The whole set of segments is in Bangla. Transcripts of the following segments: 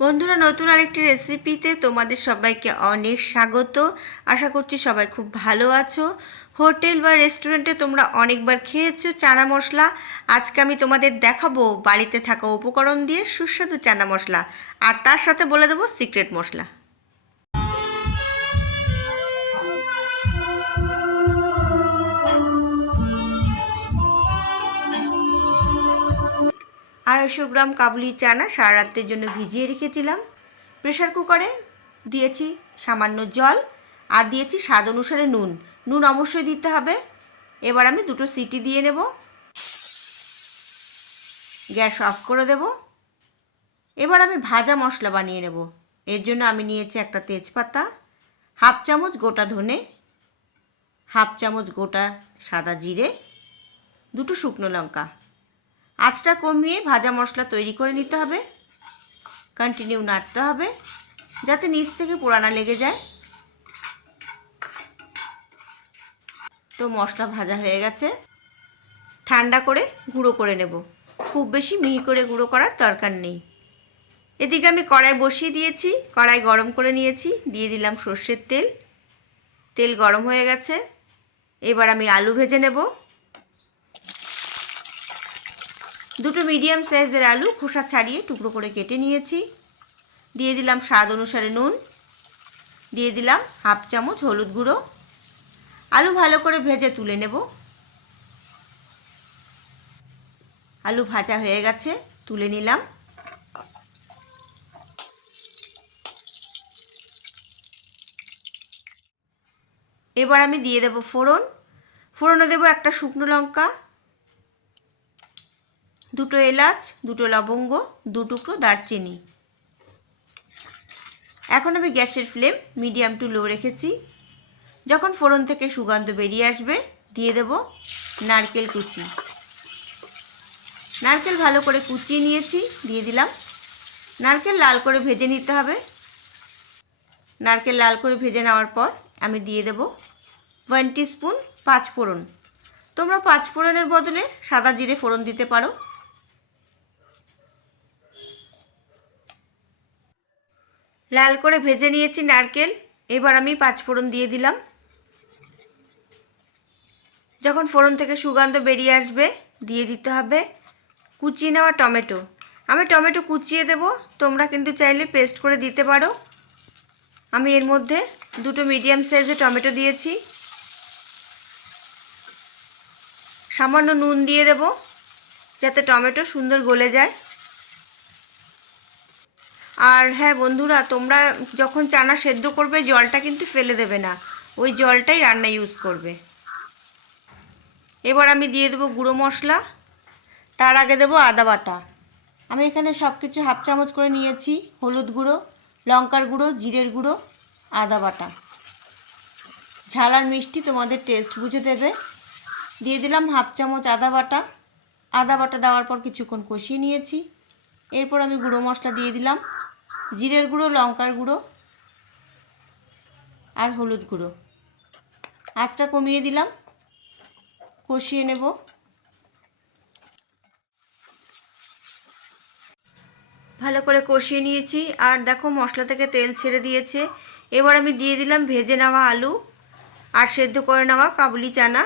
বন্ধুরা, নতুন আরেকটি রেসিপিতে তোমাদের সবাইকে অনেক স্বাগত। আশা করছি সবাই খুব ভালো আছো। হোটেল বা রেস্টুরেন্টে তোমরা অনেকবার খেয়েছো চানা মশলা। আজকে আমি তোমাদের দেখাবো বাড়িতে থাকা উপকরণ দিয়ে সুস্বাদু চানা মশলা। আর তার সাথে বলে দেবো সিক্রেট মশলা। আড়াইশো গ্রাম কাবুলি চানা সারা রাত্রের জন্য ভিজিয়ে রেখেছিলাম। প্রেশার কুকারে দিয়েছি সামান্য জল আর দিয়েছি স্বাদ অনুসারে নুন। নুন অবশ্যই দিতে হবে। এবার আমি দুটো সিটি দিয়ে নেব। গ্যাস অফ করে দেব। এবার আমি ভাজা মশলা বানিয়ে নেব। এর জন্য আমি নিয়েছি একটা তেজপাতা, হাফ চামচ গোটা ধনে, হাফ চামচ গোটা সাদা জিরে, দুটো শুকনো লঙ্কা। আঁচটা কমিয়ে ভাজা মশলা তৈরি করে নিতে হবে। কন্টিনিউ নাড়তে হবে, যাতে নিচ থেকে পোড়ানা লেগে যায়। তো মশলা ভাজা হয়ে গেছে। ঠান্ডা করে গুঁড়ো করে নেব। খুব বেশি মিহি করে গুঁড়ো করার দরকার নেই। এদিকে আমি কড়াই বসিয়ে দিয়েছি, কড়াই গরম করে নিয়েছি, দিয়ে দিলাম সর্ষের তেল। তেল গরম হয়ে গেছে। এবার আমি আলু ভেজে নেব। দুটো মিডিয়াম সাইজের আলু খোসা ছাড়িয়ে টুকরো করে কেটে নিয়েছি। দিয়ে দিলাম স্বাদ অনুসারে নুন। দিয়ে দিলাম হাফ চামচ হলুদ গুঁড়ো। আলু ভালো করে ভেজে তুলে নেব। আলু ভাজা হয়ে গেছে, তুলে নিলাম। এবার আমি দিয়ে দেব ফোড়ন। ফোড়নে দেবো একটা শুকনো লঙ্কা। দুটো এলাচ, দুটো লবঙ্গ, দু টুকরো দারচিনি। এখন আমি গ্যাসের ফ্লেম মিডিয়াম টু লো রেখেছি। যখন ফোড়ন থেকে সুগন্ধ বেরিয়ে আসবে, দিয়ে দেব নারকেল কুচি। নারকেল ভালো করে কুচিয়ে নিয়েছি, দিয়ে দিলাম। নারকেল লাল করে ভেজে নিতে হবে। নারকেল লাল করে ভেজে নেওয়ার পর আমি দিয়ে দেব ওয়ান স্পুন পাঁচ ফোড়ন। তোমরা পাঁচ ফোড়নের বদলে সাদা জিরে ফোড়ন দিতে পারো। লাল করে ভেজে নিয়েছি নারকেল। এবার আমি পাঁচ ফোড়ন দিয়ে দিলাম। যখন ফোড়ন থেকে সুগন্ধ বেরিয়ে আসবে, দিয়ে দিতে হবে কুচিয়ে নেওয়া টমেটো। আমি টমেটো কুচিয়ে দেব, তোমরা কিন্তু চাইলে পেস্ট করে দিতে পারো। আমি এর মধ্যে দুটো মিডিয়াম সাইজে টমেটো দিয়েছি। সামান্য নুন দিয়ে দেব, যাতে টমেটো সুন্দর গলে যায়। আর হ্যাঁ বন্ধুরা, তোমরা যখন চানা সেদ্ধ করবে, জলটা কিন্তু ফেলে দেবে না। ওই জলটাই রান্না ইউজ করবে। এবার আমি দিয়ে দেবো গুঁড়ো মশলা। তার আগে দেবো আদা বাটা। আমি এখানে সব কিছু হাফ চামচ করে নিয়েছি, হলুদ গুঁড়ো, লঙ্কার গুঁড়ো, জিরের গুঁড়ো, আদা বাটা। ঝাল আর মিষ্টি তোমাদের টেস্ট বুঝে দেবে। দিয়ে দিলাম হাফ চামচ আদা বাটা। আদা বাটা দেওয়ার পর কিছুক্ষণ কষিয়ে নিয়েছি। এরপর আমি গুঁড়ো মশলা দিয়ে দিলাম। জিরের গুঁড়ো, লঙ্কার গুঁড়ো আর হলুদ গুঁড়ো। আঁচটা কমিয়ে দিলাম, কষিয়ে নেব। ভালো করে কষিয়ে নিয়েছি। আর দেখো মশলা থেকে তেল ছেড়ে দিয়েছে। এবার আমি দিয়ে দিলাম ভেজে নেওয়া আলু আর সেদ্ধ করে নেওয়া কাবুলি চানা।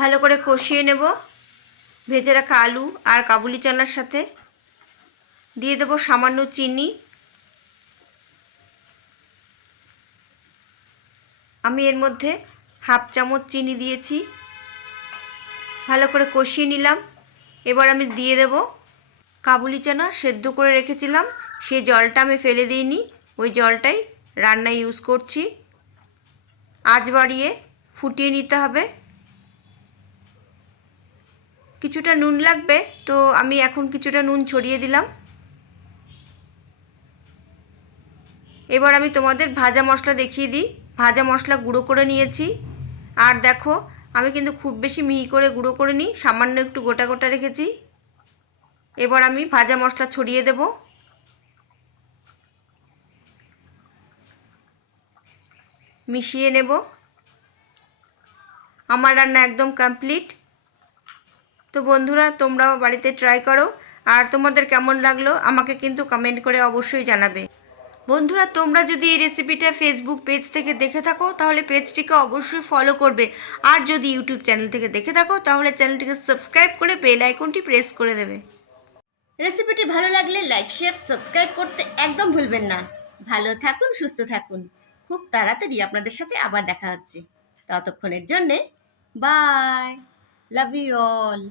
ভালো করে কষিয়ে নেব, ভেজে রাখা আলু আর কাবুলি চানার সাথে। দিয়ে দেবো সামান্য চিনি। আমি এর মধ্যে হাফ চামচ চিনি দিয়েছি। ভালো করে কষিয়ে নিলাম। এবার আমি দিয়ে দেব কাবুলি চানা সেদ্ধ করে রেখেছিলাম। সেই জলটা আমি ফেলে দিইনি। ওই জলটাই রান্নায় ইউজ করছি। আজ বাড়িয়ে ফুটিয়ে নিতে হবে। কিছুটা নুন লাগবে, তো আমি এখন কিছুটা নুন ছড়িয়ে দিলাম। এবার আমি তোমাদের ভাজা মশলা দেখিয়ে দিই। ভাজা মশলা গুঁড়ো করে নিয়েছি। আর দেখো, আমি কিন্তু খুব বেশি মিহি করে গুঁড়ো করে নিই সামান্য একটু গোটা গোটা রেখেছি। এবার আমি ভাজা মশলা ছড়িয়ে দেব। মিশিয়ে নেব। আমার রান্না একদম কমপ্লিট তো বন্ধুরা, তোমরাও বাড়িতে ট্রাই করো। আর তোমাদের কেমন লাগল, আমাকে কিন্তু কমেন্ট করে অবশ্যই জানাবে। বন্ধুরা, তোমরা যদি এই রেসিপিটা ফেসবুক পেজ থেকে দেখে থাকো, তাহলে পেজটিকে অবশ্যই ফলো করবে। আর যদি ইউটিউব চ্যানেল থেকে দেখে থাকো, তাহলে চ্যানেলটিকে সাবস্ক্রাইব করে বেল আইকনটি প্রেস করে দেবে। রেসিপিটি ভালো লাগলে লাইক শেয়ার সাবস্ক্রাইব করতে একদম ভুলবেন না। ভালো থাকুন, সুস্থ থাকুন। খুব তাড়াতাড়ি আপনাদের সাথে আবার দেখা হচ্ছে। ততক্ষণের জন্যে বাই লাভ ইউ অল